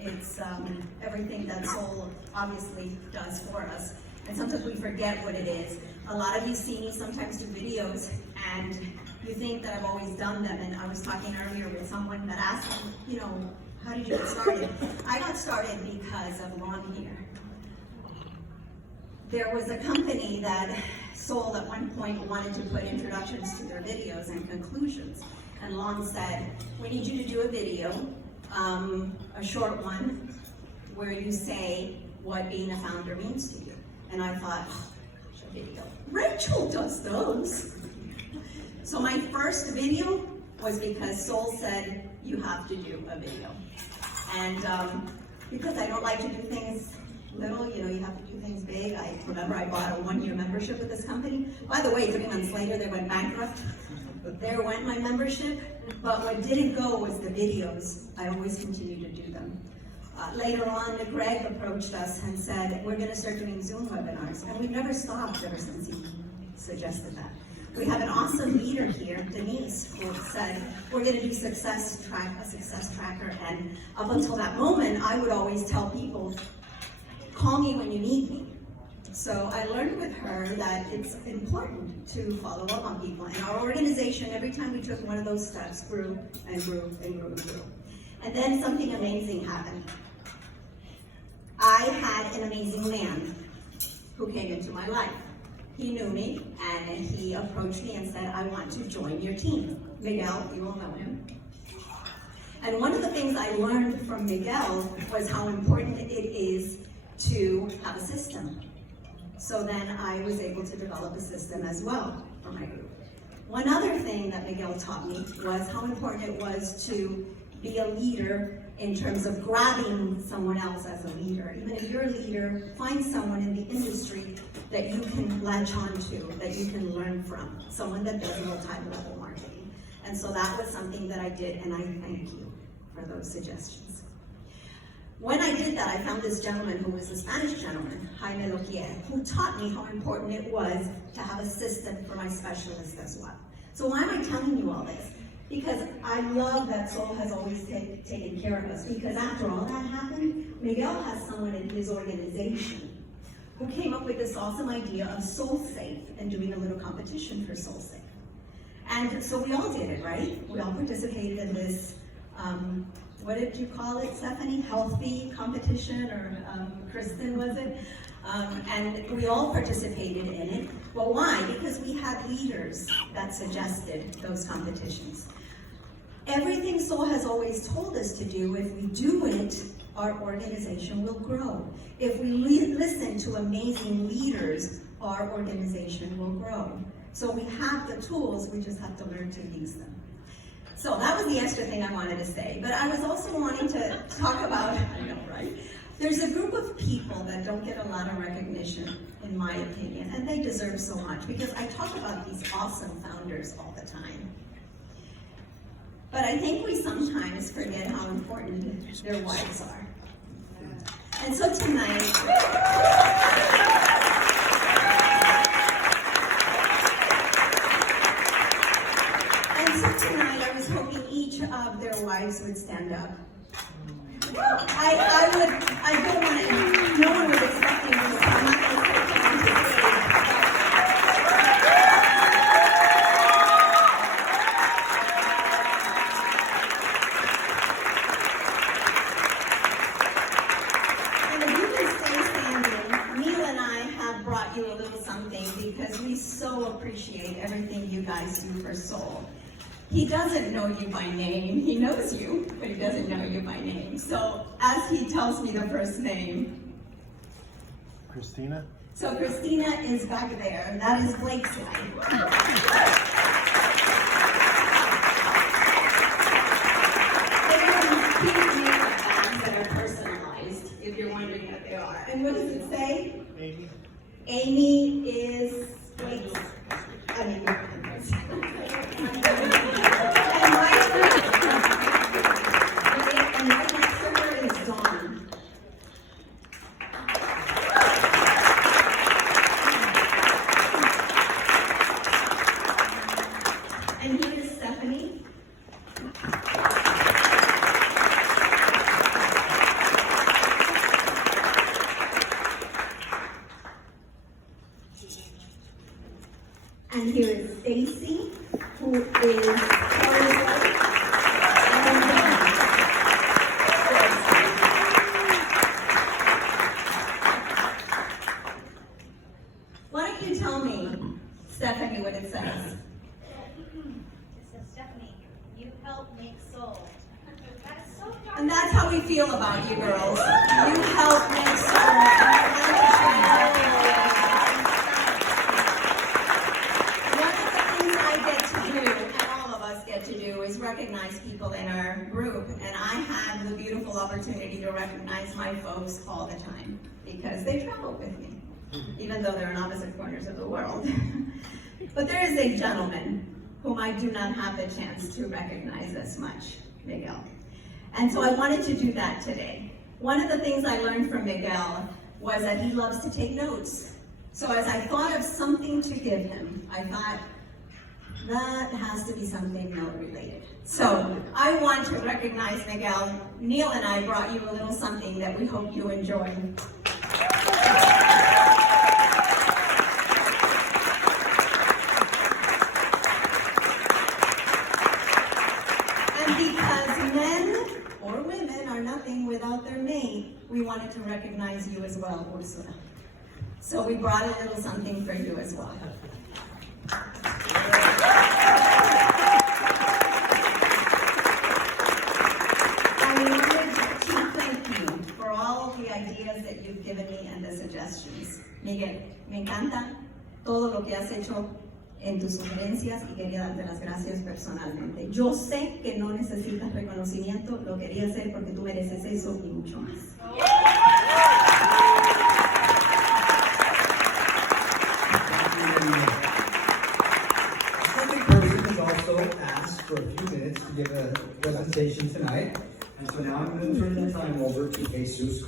It's everything that Solle obviously does for us. And sometimes we forget what it is. A lot of you see me sometimes do videos and you think that I've always done them. And I was talking earlier with someone that asked me, you know, how did you get started? I got started because of long hair. There was a company that Solle at one point wanted to put introductions to their videos and conclusions. And Lon said, we need you to do a video, a short one, where you say what being a founder means to you. And I thought, oh, gosh, a video. Rachel does those. So my first video was because Solle said, you have to do a video. And because I don't like to do things little, you know, you have to do things big. I remember I bought a 1-year membership with this company. By the way, 3 months later, they went bankrupt. There went my membership. But what didn't go was the videos. I always continue to do them. Later on, Greg approached us and said, we're going to start doing Zoom webinars. And we've never stopped ever since he suggested that. We have an awesome leader here, Denise, who said, we're going to do a success tracker. And up until that moment, I would always tell people, call me when you need me. So I learned with her that it's important to follow up on people. And our organization, every time we took one of those steps, grew and grew and grew and grew. And then something amazing happened. I had an amazing man who came into my life. He knew me, and he approached me and said, I want to join your team. Miguel, you all know him. And one of the things I learned from Miguel was how important it is to have a system. So then I was able to develop a system as well for my group. One other thing that Miguel taught me was how important it was to be a leader in terms of grabbing someone else as a leader. Even if you're a leader, find someone in the industry that you can latch on to, that you can learn from, someone that does multi-level marketing. And so that was something that I did, and I thank you for those suggestions. When I did that, I found this gentleman who was a Spanish gentleman, Jaime Loquier, who taught me how important it was to have a system for my specialists as well. So why am I telling you all this? Because I love that Solle has always taken care of us, because after all that happened, Miguel has someone in his organization who came up with this awesome idea of Soul Safe and doing a little competition for Soul Safe. And so we all did it, right? We all participated in this, what did you call it, Stephanie? Healthy competition, or Kristen, was it? And we all participated in it. Well, why? Because we had leaders that suggested those competitions. Everything Solle has always told us to do, if we do it, our organization will grow. If we listen to amazing leaders, our organization will grow. So we have the tools, we just have to learn to use them. So that was the extra thing I wanted to say. But I was also wanting to talk about, I know, right? There's a group of people that don't get a lot of recognition, in my opinion, and they deserve so much, because I talk about these awesome founders all the time. But I think we sometimes forget how important their wives are. And so tonight, I was hoping each of their wives would stand up. I don't want to, no one was expecting this, so I'm not going to put them on the stage. And if you can stay standing, Neil and I have brought you a little something because we so appreciate everything you guys do for Solle. He doesn't know you by name. He knows you, but he doesn't know you by name. So as he tells me the first name. Christina? So Christina is back there. That is Blake's wife. They have these cute makeup bags that are personalized, if you're wondering what they are. And what does it say? Amy. Amy is Blake's. I mean, and right next to her is Dawn. And here is Stephanie. how we feel about you girls. You help make Solle. One of the things I get to do, and all of us get to do, is recognize people in our group. And I have the beautiful opportunity to recognize my folks all the time because they travel with me, even though they're in opposite corners of the world. But there is a gentleman whom I do not have the chance to recognize as much, Miguel. And so I wanted to do that today. One of the things I learned from Miguel was that he loves to take notes. So as I thought of something to give him, I thought, that has to be something note related. So I want to recognize Miguel. Neil and I brought you a little something that we hope you enjoy. And because men or women are nothing without their mate, we wanted to recognize you as well, Ursula. So we brought a little something for you as well. I wanted to thank you for all the ideas that you've given me and the suggestions. Miguel, me encanta todo lo que has hecho en tus sugerencias y quería darte las gracias personalmente. Yo sé que no necesitas reconocimiento, lo quería hacer porque tú mereces eso y mucho más. Second person has also asked for a few minutes to give a presentation tonight, and so now I'm going to turn the time over to Jesus.